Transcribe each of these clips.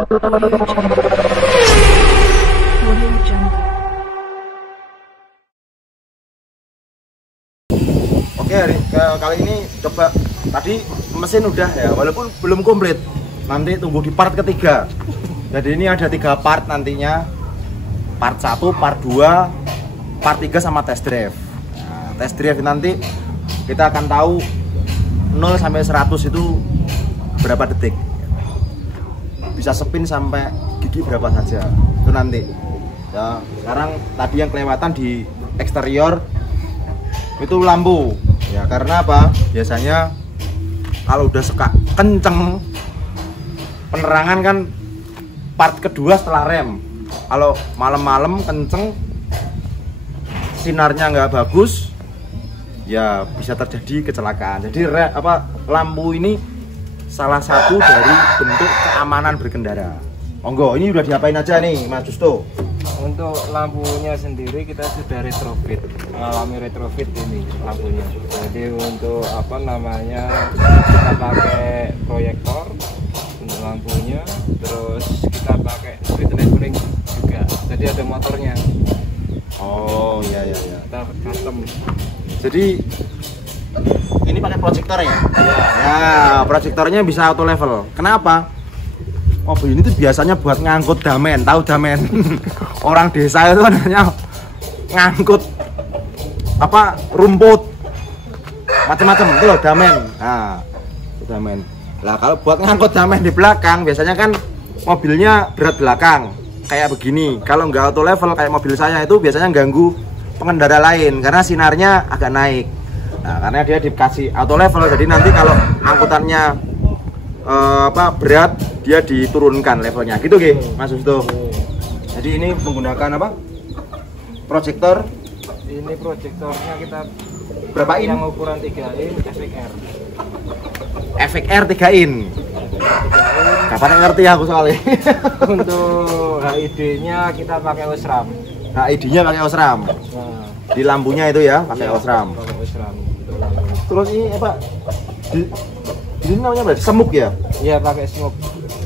Oke, kali ini coba, tadi mesin udah ya, walaupun belum komplit. Nanti tunggu di part ketiga. Jadi ini ada 3 part nantinya. Part 1, part 2, part 3 sama test drive. Nah, test drive nanti kita akan tahu 0 sampai 100 itu berapa detik. Bisa spin sampai gigi berapa saja. Itu nanti. Ya, sekarang tadi yang kelewatan di eksterior itu lampu. Ya, karena apa? Biasanya kalau udah kenceng penerangan kan part kedua setelah rem. Kalau malam-malam kenceng sinarnya nggak bagus, ya bisa terjadi kecelakaan. Jadi lampu ini salah satu dari bentuk keamanan berkendara. Monggo, ini udah diapain aja nih Mas Justo? Untuk lampunya sendiri kita sudah retrofit, mengalami retrofit ini lampunya. Jadi untuk apa namanya, kita pakai proyektor untuk lampunya, terus kita pakai street leveling juga. Jadi ada motornya. Oh iya. Kita custom. Jadi ini pakai proyektor ya? Iya. Ya, proyektornya bisa auto level. Kenapa? Mobil ini tuh biasanya buat ngangkut damen, tahu damen? Orang desa itu adanya ngangkut apa rumput macam-macam itu loh, damen. Nah, itu damen. Lah kalau buat ngangkut damen di belakang biasanya kan mobilnya berat belakang kayak begini. Kalau nggak auto level kayak mobil saya itu biasanya ganggu pengendara lain karena sinarnya agak naik. Nah, karena dia dikasih auto level, jadi nanti kalau angkutannya berat dia diturunkan levelnya gitu Mas Justo. Jadi ini menggunakan apa? Proyektor. Ini proyektornya kita berapa in? Yang ukuran 3 in efek R. Efek R 3 in. Kapan ngerti aku soalnya. Untuk HID-nya kita pakai Osram. HID-nya pakai Osram. Nah, di lampunya itu ya pakai Osram. Pakai Osram. Terus ini apa? Ini namanya apa? Semuk ya? Iya, pakai smoke.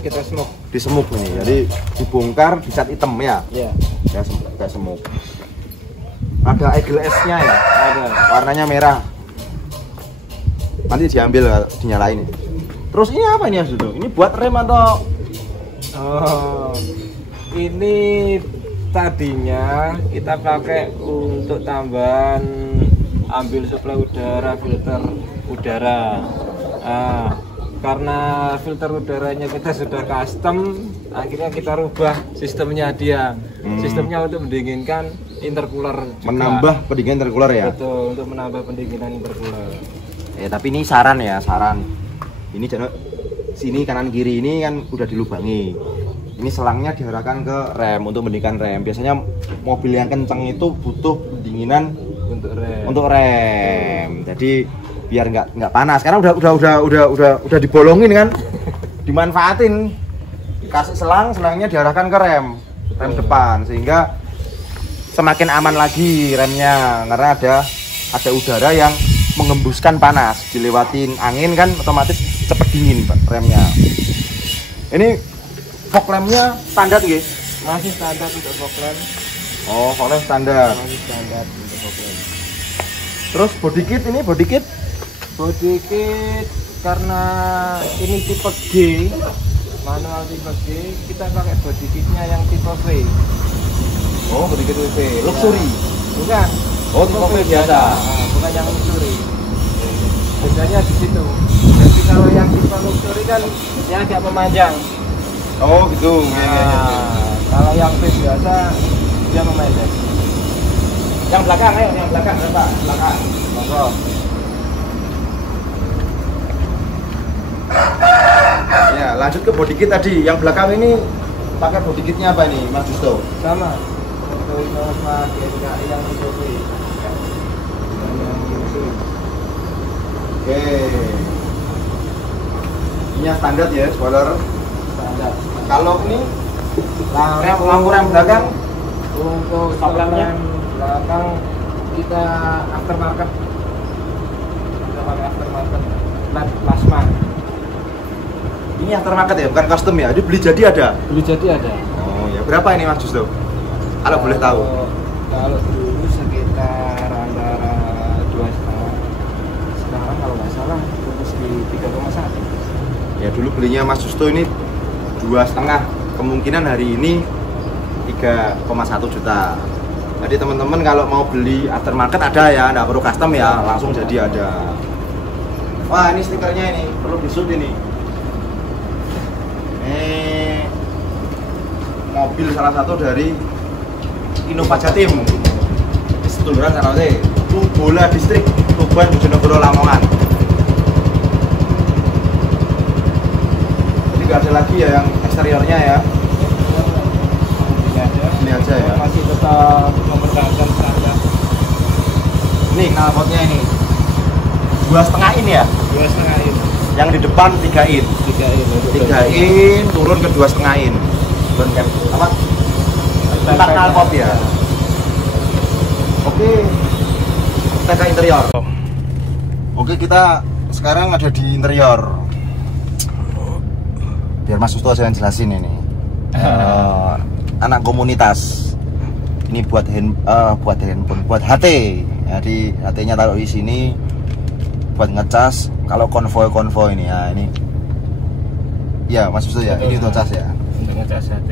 Kita smoke. Di semuk ini. Jadi dibongkar dicat hitam ya? Iya. Ya, kayak semuk. Ada eagle S-nya ya? Ada. Warnanya merah. Nanti diambil, dinyalain. Terus ini apa ini ya, Sudo? Ini buat rem atau? Oh, ini tadinya kita pakai untuk tambahan ambil suplai udara, filter udara. Nah, karena filter udaranya kita sudah custom, akhirnya kita rubah sistemnya dia. Sistemnya untuk mendinginkan intercooler juga. Menambah pendinginan intercooler ya? Betul, untuk menambah pendinginan intercooler. Tapi ini saran ya, saran. Ini jangan sini kanan kiri ini kan udah dilubangi. Ini selangnya diarahkan ke rem untuk mendinginkan rem. Biasanya mobil yang kencang itu butuh pendinginan untuk rem. Jadi biar nggak panas. Karena udah dibolongin kan, dimanfaatin, dikasih selangnya diarahkan ke rem depan sehingga semakin aman lagi remnya karena ada udara yang mengembuskan panas, dilewatin angin kan otomatis cepet dingin remnya. Ini fog lampnya standar guys? Masih standar untuk fog lamp. Oh, fog lamp standar. Masih standar untuk fog lamp. Terus body kit ini Body kit karena ini tipe G, manual tipe G, kita pakai body kitnya yang tipe V. Oh, body kit V, luxury. Bukan. Oh, tipe V biasa. Nah, bukan yang luxury. Bedanya di situ. Jadi kalau yang tipe luxury kan dia agak memanjang. Oh, gitu. Nah, kalau yang V biasa dia memendek. Yang belakang, ayo, yang belakang, Pak. Belakang. Monggo. Ya, lanjut ke body kit tadi. Yang belakang ini pakai body kitnya apa nih, Mas Justo? Sama. Untuk Innova GTI yang UV. Oke. Ini yang standar ya, spoiler. Standar. Kalau ini lampu rem belakang untuk stop lampnya belakang kita aftermarket. Kita pakai aftermarket plat plasma. Ini aftermarket ya, bukan custom ya? Jadi beli jadi ada? Beli jadi ada. Oh ya, berapa ini Mas Justo? Kalau boleh tahu. Kalau dulu sekitar antara 2,5. Sekarang kalau nggak salah tembus di 3,1. Ya dulu belinya Mas Justo ini 2,5. Kemungkinan hari ini 3,1 juta. Jadi teman-teman kalau mau beli aftermarket ada ya, nggak perlu custom ya, langsung jadi ada. Wah, ini stikernya ini perlu disut ini. Ini mobil salah satu dari Innova Jatim. Ini setuluran sana sih. Bola distrik Tuban Bojonegoro Lamongan. Jadi nggak ada lagi ya yang eksteriornya ya. Ini aja ya. Masih tetap mempertahankan standar. Ini knalpotnya ini 2,5 in ya. 2,5 in. Yang di depan 3 in. 3 in turun ke 2,5 in. Apa? Tentang knalpot ya. Oke. Kita ke interior. Oke, kita sekarang ada di interior. Biar Mas Justo saya jelasin ini. Anak komunitas. Ini buat handphone, buat HT. Jadi HT-nya taruh di sini buat ngecas. Kalau konvoy ini ya, ini. Ya, Mas Justo ya, ini untuk cas ya. Untuk ngecas HT.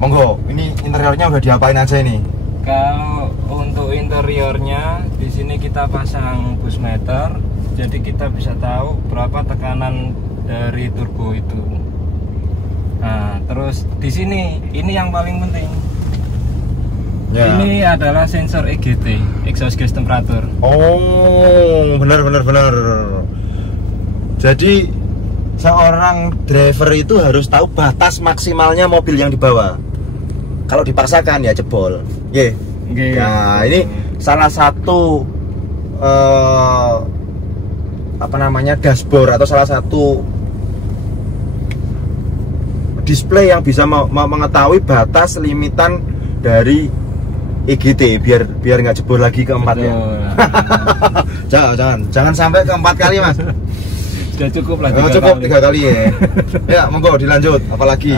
Monggo, ini interiornya udah diapain aja ini? Kalau untuk interiornya di sini kita pasang bus meter, jadi kita bisa tahu berapa tekanan dari turbo itu. Nah, terus di sini ini yang paling penting. Ya. Ini adalah sensor EGT, exhaust gas temperature. Oh, benar. Jadi seorang driver itu harus tahu batas maksimalnya mobil yang dibawa. Kalau dipaksakan ya jebol. Yeah. Nah, ini salah satu dashboard atau salah satu display yang bisa mengetahui batas limitan dari EGT biar nggak jebol lagi keempat ya. jangan sampai keempat kali Mas. Sudah cukup lah. Cukup 3 kali ya. Ya, monggo dilanjut. Apalagi?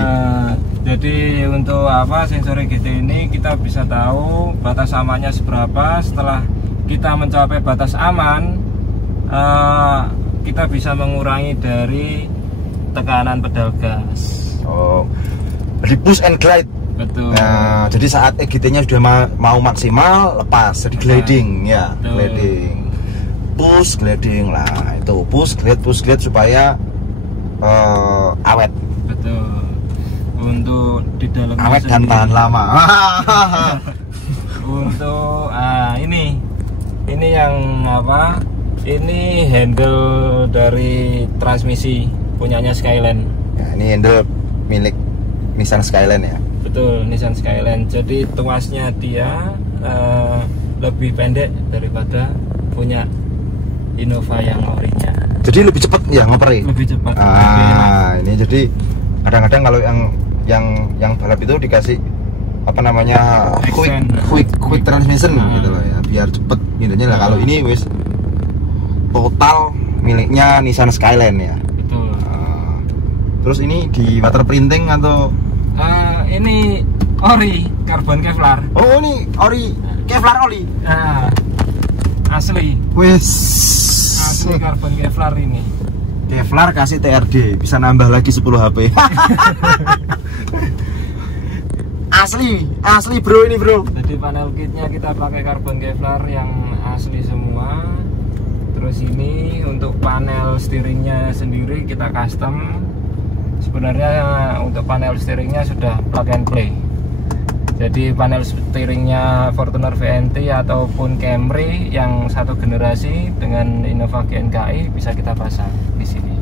Jadi untuk sensor EGT ini kita bisa tahu batas amannya seberapa. Setelah kita mencapai batas aman, kita bisa mengurangi dari tekanan pedal gas. Oh, jadi push and glide. Betul. Nah, jadi saat EGT-nya sudah mau maksimal, lepas. Jadi gliding ya, betul. Gliding. Push, gliding lah. Itu push, glide supaya awet. Betul. Untuk di dalam awet dan tahan lama. Untuk ini yang Ini handle dari transmisi punyanya Skyline. Ya, ini handle milik Nissan Skyline ya. Betul, Nissan Skyline. Jadi tuasnya dia lebih pendek daripada punya Innova yang orinya. Jadi lebih cepat ya ngopernya? Lebih cepat. Ini jadi kadang-kadang kalau yang balap itu dikasih quick transmission gitu loh ya, biar cepet gitu lah. Kalau ini wis total miliknya Nissan Skyline ya. Betul. Terus ini di water printing atau? Ini ori karbon Kevlar. Oh, ini ori Kevlar oli. Asli. Wes. Asli karbon Kevlar ini. Kevlar kasih TRD, bisa nambah lagi 10 HP. asli bro ini bro. Jadi panel kitnya kita pakai karbon Kevlar yang asli semua. Terus ini untuk panel steeringnya sendiri kita custom. Sebenarnya untuk panel steeringnya sudah plug and play. Jadi panel steeringnya Fortuner VNT ataupun Camry yang satu generasi dengan Innova GNKI bisa kita pasang di sini.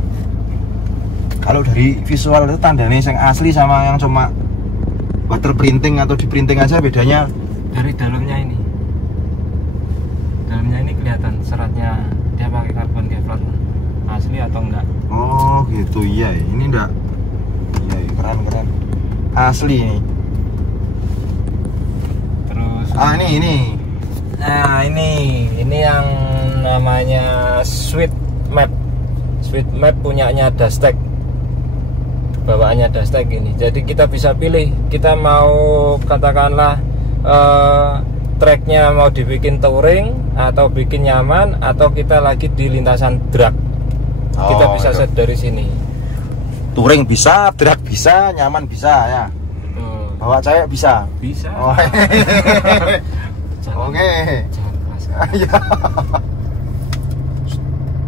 Kalau dari visual itu tandanya yang asli sama yang cuma water printing atau di printing aja bedanya? Dari dalamnya ini. Dalamnya ini kelihatan seratnya dia pakai karbon Kevlar asli atau enggak. Oh gitu, iya ini enggak. Iya, keren asli ini. Terus ini nah ini yang namanya Sweet Map punyanya Dastec. bawaannya Dastech ini. Jadi kita bisa pilih, kita mau katakanlah treknya mau dibikin touring atau bikin nyaman, atau kita lagi di lintasan drag. Kita bisa set dari sini. Touring bisa, drag bisa, nyaman bisa ya. Bawa cewek bisa. Bisa. Oke. Iya.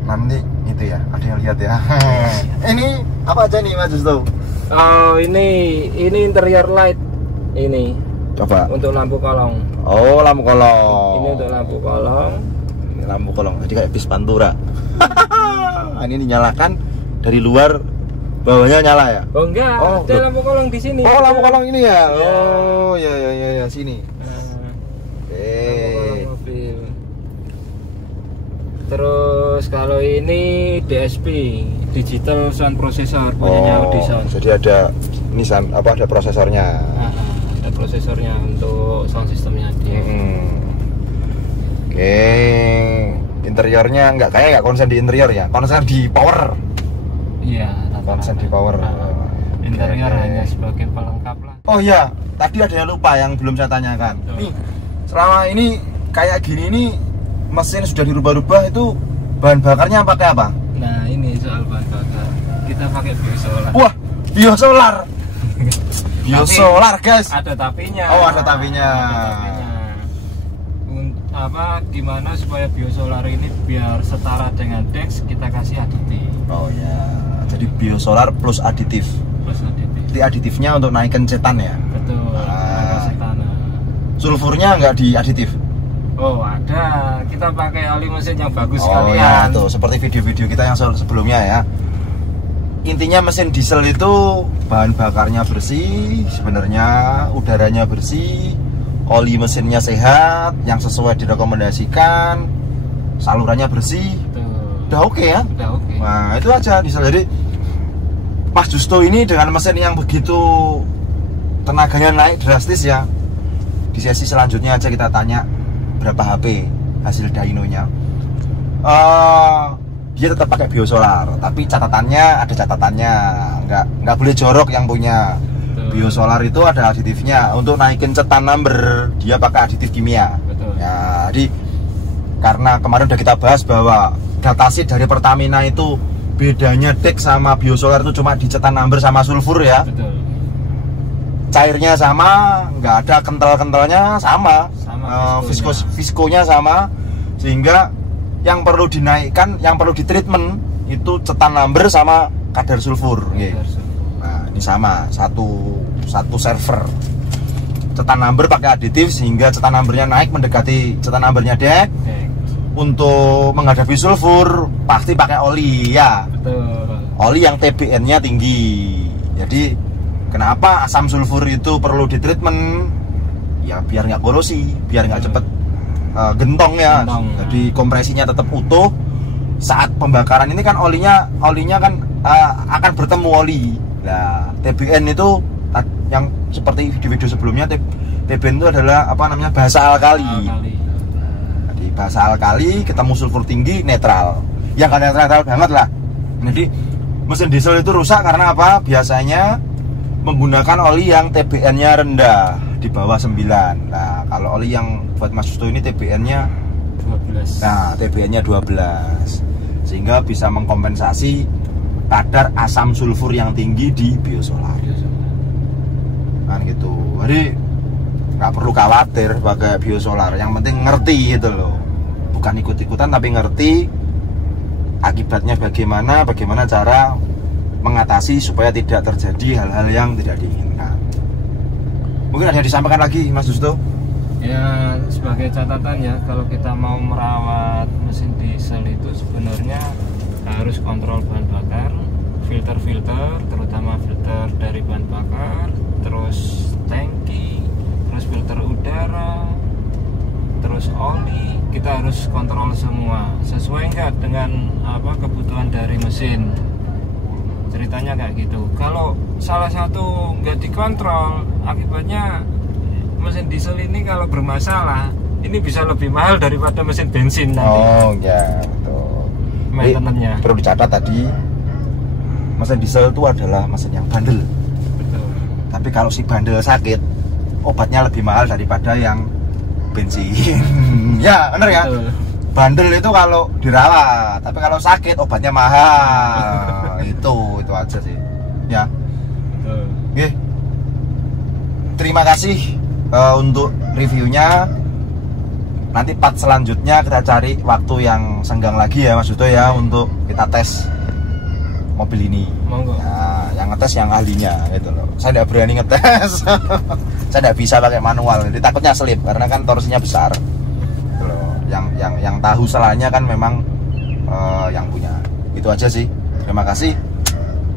Nanti itu ya, ada yang lihat ya. Ini apa aja nih Mas Justo? Oh, ini interior light ini. Coba. Untuk lampu kolong. Oh, lampu kolong. Ini untuk lampu kolong. Ini lampu kolong. Jadi kayak bis Pantura. Ini dinyalakan dari luar, bawahnya nyala ya? Oh enggak, ada lampu kolong di sini. Oh, lampu kolong ini ya? Ya. Oh, ya sini. Oke. Mobil. Terus kalau ini DSP, Digital Sound Processor, punyanya Audison. Jadi ada ini ada prosesornya. Ada prosesornya untuk sound systemnya dia. Oke. Interiornya nggak konsen di interior ya, konsen di power. Iya, konsen di power. Interior hanya sebagai pelengkap lah. Oh iya, tadi ada yang lupa yang belum saya tanyakan. Nih, selama ini kayak gini nih, mesin sudah dirubah-rubah, itu bahan bakarnya pakai apa? Nah, ini soal bahan bakar. Kita pakai biosolar. Wah, biosolar. Biosolar, guys. Ada tapinya. Oh, ada tapinya. Gimana supaya biosolar ini biar setara dengan Dex, kita kasih aditif. Oh ya, jadi biosolar plus aditif. Plus aditif. Jadi aditifnya untuk naikin cetan ya? Betul. Cetan. Sulfurnya nggak di aditif? Oh ada, kita pakai oli mesin yang bagus Oh sekalian. ya, tuh seperti video-video kita yang sebelumnya ya. Intinya mesin diesel itu bahan bakarnya bersih, sebenarnya udaranya bersih, oli mesinnya sehat, yang sesuai direkomendasikan, salurannya bersih. Udah oke ya? Udah oke. Nah itu aja diesel. Jadi Mas Justo ini dengan mesin yang begitu tenaganya naik drastis ya. Di sesi selanjutnya aja kita tanya berapa HP hasil dynonya. Dia tetap pakai biosolar, tapi ada catatannya, nggak boleh jorok yang punya. Biosolar itu ada aditifnya untuk naikin cetan number, dia pakai aditif kimia. Betul. Ya, jadi karena kemarin udah kita bahas bahwa datasheet dari Pertamina itu bedanya Dex sama biosolar itu cuma di cetan number sama sulfur ya. Betul. Cairnya sama, nggak ada kental-kentalnya sama, viskonya sama, sehingga yang perlu dinaikkan, yang perlu ditreatment itu cetan number sama kadar sulfur. Nah ini sama, satu server. Cetan number pakai aditif sehingga cetan numbernya naik mendekati cetan numbernya Dex. Untuk menghadapi sulfur pasti pakai oli ya. Betul. Oli yang TBN-nya tinggi. Jadi kenapa asam sulfur itu perlu ditreatment? Ya biar nggak korosi, biar nggak cepet gentong ya. Jadi kompresinya tetap utuh. Saat pembakaran ini kan olinya kan akan bertemu oli. Nah TBN itu yang seperti di video sebelumnya, TBN itu adalah basa alkali. Jadi basa alkali ketemu sulfur tinggi netral. Ya kan netral banget lah. Jadi mesin diesel itu rusak karena apa? Biasanya menggunakan oli yang TBN-nya rendah, di bawah 9. Nah, kalau oli yang buat Mas Justo ini TBN-nya 12. Nah, TBN-nya 12. Sehingga bisa mengkompensasi kadar asam sulfur yang tinggi di biosolar. Kan gitu. Jadi nggak perlu khawatir pakai biosolar, yang penting ngerti gitu loh. Bukan ikut-ikutan tapi ngerti akibatnya bagaimana cara mengatasi supaya tidak terjadi hal-hal yang tidak diinginkan. Mungkin ada yang disampaikan lagi Mas Justo? Ya sebagai catatan ya, kalau kita mau merawat mesin diesel itu sebenarnya harus kontrol bahan bakar, filter terutama filter dari bahan bakar, terus tangki, terus filter udara, terus oli, kita harus kontrol semua sesuai nggak dengan kebutuhan dari mesin. Ceritanya kayak gitu. Kalau salah satu nggak dikontrol, akibatnya mesin diesel ini kalau bermasalah, ini bisa lebih mahal daripada mesin bensin nanti. Oh ya, betul. Maintenance-nya. Perlu dicatat tadi, mesin diesel itu adalah mesin yang bandel. Betul. Tapi kalau si bandel sakit, obatnya lebih mahal daripada yang bensin. Ya, bener ya? Betul. Bandel itu kalau dirawat, tapi kalau sakit obatnya mahal. itu aja sih. Ya. Betul. Oke. Terima kasih untuk reviewnya. Nanti part selanjutnya kita cari waktu yang senggang lagi ya Mas Duto ya, untuk kita tes mobil ini. Monggo. Nah, yang ngetes yang ahlinya gitu loh. Saya tidak berani ngetes. Saya tidak bisa pakai manual. Jadi takutnya selip karena kan torsinya besar. Gitu loh. Yang tahu salahnya kan memang yang punya. Itu aja sih. Terima kasih.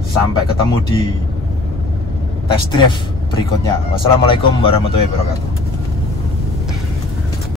Sampai ketemu di test drive berikutnya. Wassalamualaikum warahmatullahi wabarakatuh.